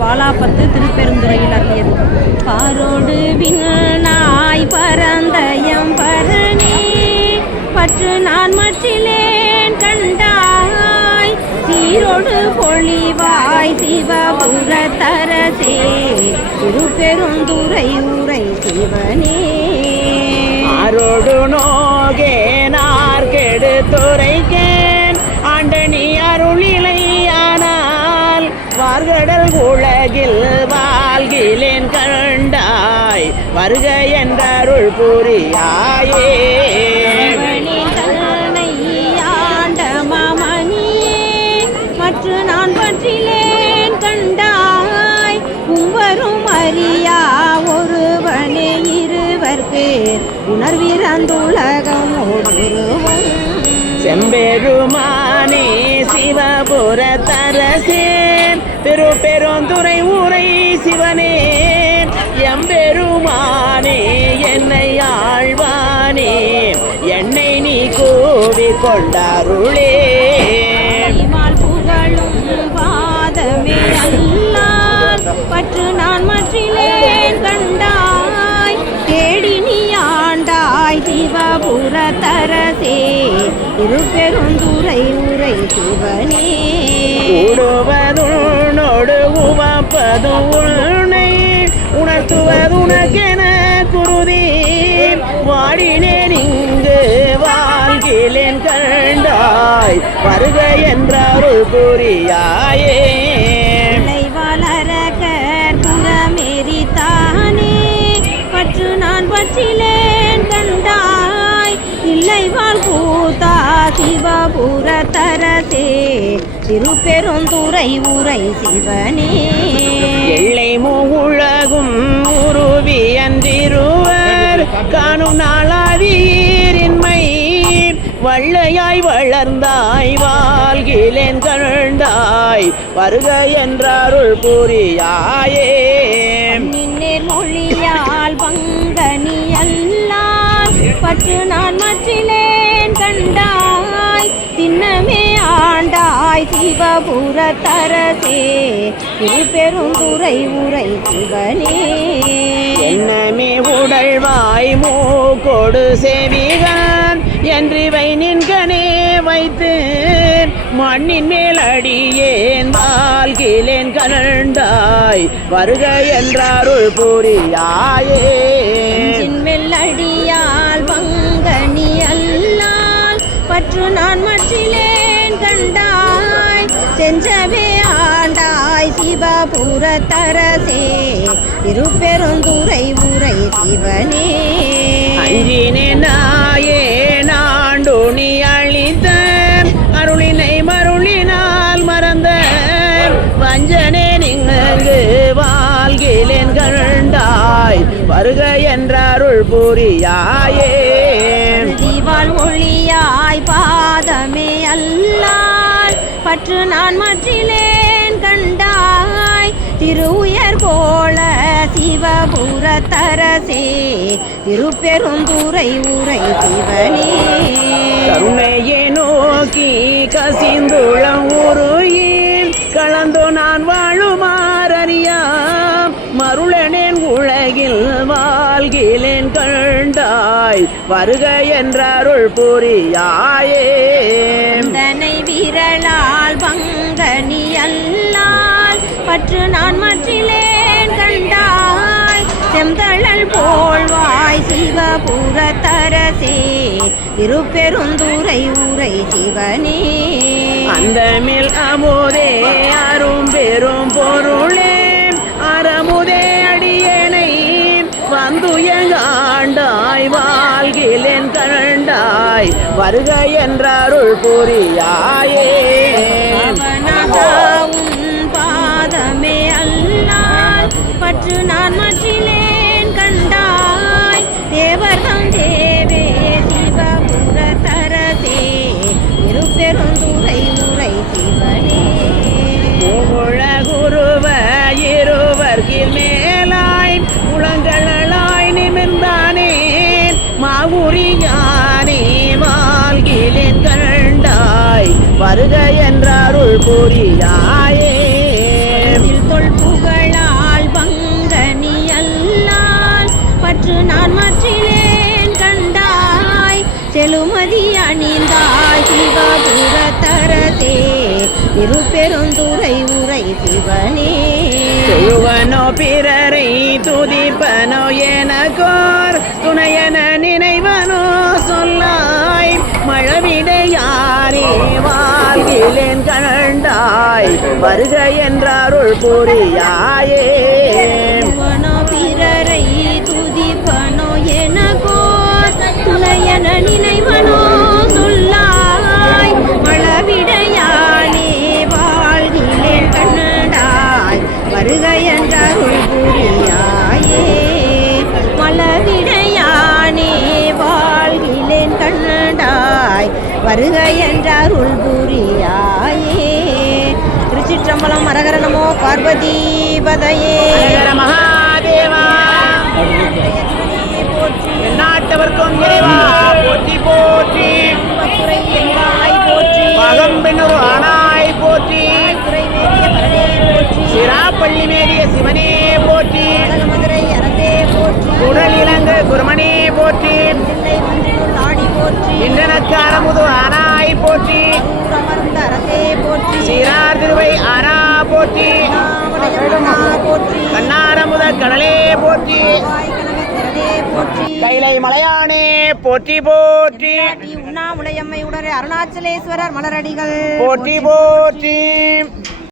வாலாப்பத்து திருப்பெருந்துறையில் அருளியது. பாரோடு விண்ணாய் பரந்தயம் பரணி பற்று நான் மற்றிலேன் கண்டாய். சீரோடு பொழிவாய் சிவபுர தரசே திருப்பெருந்துறை உரை சிவனே. ஆரோடு நோகேனார் கெடுத்துரைக்கு வருக என்றருள் புரியாயே மற்ற நான் பற்றிலேன் கண்டாய். உம்பரும் அறியா ஒருவனே இருவர்க்கு உணர்விறந்துலகம் ஒருவன். செம்பெருமானே சிவபுர தரசேன் திருப்பெருந்துறை ஊரை சிவனே. எம்பெருமானே கொண்டாருளே. புகழும் பாதமே அல்லால் பற்று நான் மற்றிலேன் கண்டாய். தேடி நீ ஆண்டாய் சிவபுர தரசே திருப்பெருந்துரை உரை சிவனே. கூடுவதுனோடு உவப்பதும் உன்னை உணர்த்துவதுனக்கென குருதி. வாடினேன் இங்கு வாழ்கிலேன் கண்டாய் வருக என்றருள் புரியாயே பிள்ளை வளர கற்புறமேறி தானே பற்று நான் பற்றிலேன் கண்டாய். இல்லை வாழ் கூத்தா சிவபுர தரசே திருப்பெருந்துறை உரை சிவனே. எல்லை மூவுலகும் உருவி அன்றிருவர். காணும் வள்ளையாய் வளர்ந்தாய் வாழ்கிலேன் கண்டாய் வருக என்றருள் புரியாயே. நின்னேர் மொழியால் பங்கனி அல்லால் பற்று நான் மற்றிலேன் கண்டாய். திண்ணமே ஆண்டாய் சிவபுர தரசே திருப்பெருந்துறை உரை சிவனே. என்னமே உடல்வாய் மூக்கொடு செவிகான் என்றிவை நின்கனே வைத்து மண்ணின் மேல் அடியேன் வாழ்கிலேன் கண்டாய் வருக என்றருள் புரியாயே. மெல்லடியால் பங்கனி அல்லால் பற்று நான் மற்றிலேன் கண்டாய். செஞ்சவே ஆண்டாய் சிவபுர தரசே திருப்பெருந்துரை உரை சிவனே. அஞ்சினே நாயே நாண்டுணி அழித்த அருளினை மருளினால் மறந்த வஞ்சனே நீங்கு வாழ்கிலேன் கண்டாய். வருக என்ற அருள் புரியாயே. தீவால் ஒளியாய் பாதமே அல்லால் பற்று நான் மற்றிலேன் கண்டாய். திருவுயர் போல சிவபுர தரசே திருப்பெருந்துரை உரை சிவனே. கருணையை நோக்கி கசிந்துளம் உருயில் கலந்தோ நான் வாழுமாறறியாம். மருளனேன் உலகில் வாழ்கிலேன் கண்டாய் வருக என்றருள் புரியாயே. தனை விரலால் பங்கனி அல்லால் பற்று நான் கண்டாய் செந்தழல் போழ்வாய் சிவபுர தரசே திருப்பெருந்துரை உரை சிவனே. அந்த மேல் அமுதே அரும் பெரும் பொருளே அறமுதே அடியேனை வந்துயங்காண்டாய் வாழ்கிலேன் கண்டாய் வருக என்றருள் புரியாயே. பாதமே அல்லால் பற்று நான் வருக என்றருள் புரியாயே தொல் புகழால் பங்கனி அல்லால் பற்று நான் மற்றிலேன் கண்டாய். செலுமதி அணிந்தாய் சிவபுர தரதே இரு பெருந்துரை உரை சிவனே. செய்வனோ பிறரை துதிப்பனோ எனக்கோர் துணையன வாழ்கிலேன் கண்டாய் வருக என்றாருள் புரியாயே துவனோ பிறரை துதிப்பனோ எனக்கோ துணையன நினைவனோ வருக என்றருள் புரியாயே திருச்சிற்றம்பலம் அரகர நமோ பார்வதி பதையே மகாதேவா. நாட்டவர்க்கும் அறமுது ஆனாய் போற்றி. சீரார் திருவை ஆனா போற்றி. கண்ணாரமுத கடலே போற்றி. கைலை மலையானே போற்றி போற்றி. உண்ணாமுலையம்மை உடரே அருணாச்சலேஸ்வரர் மலரடிகள். போற்றி போற்றி.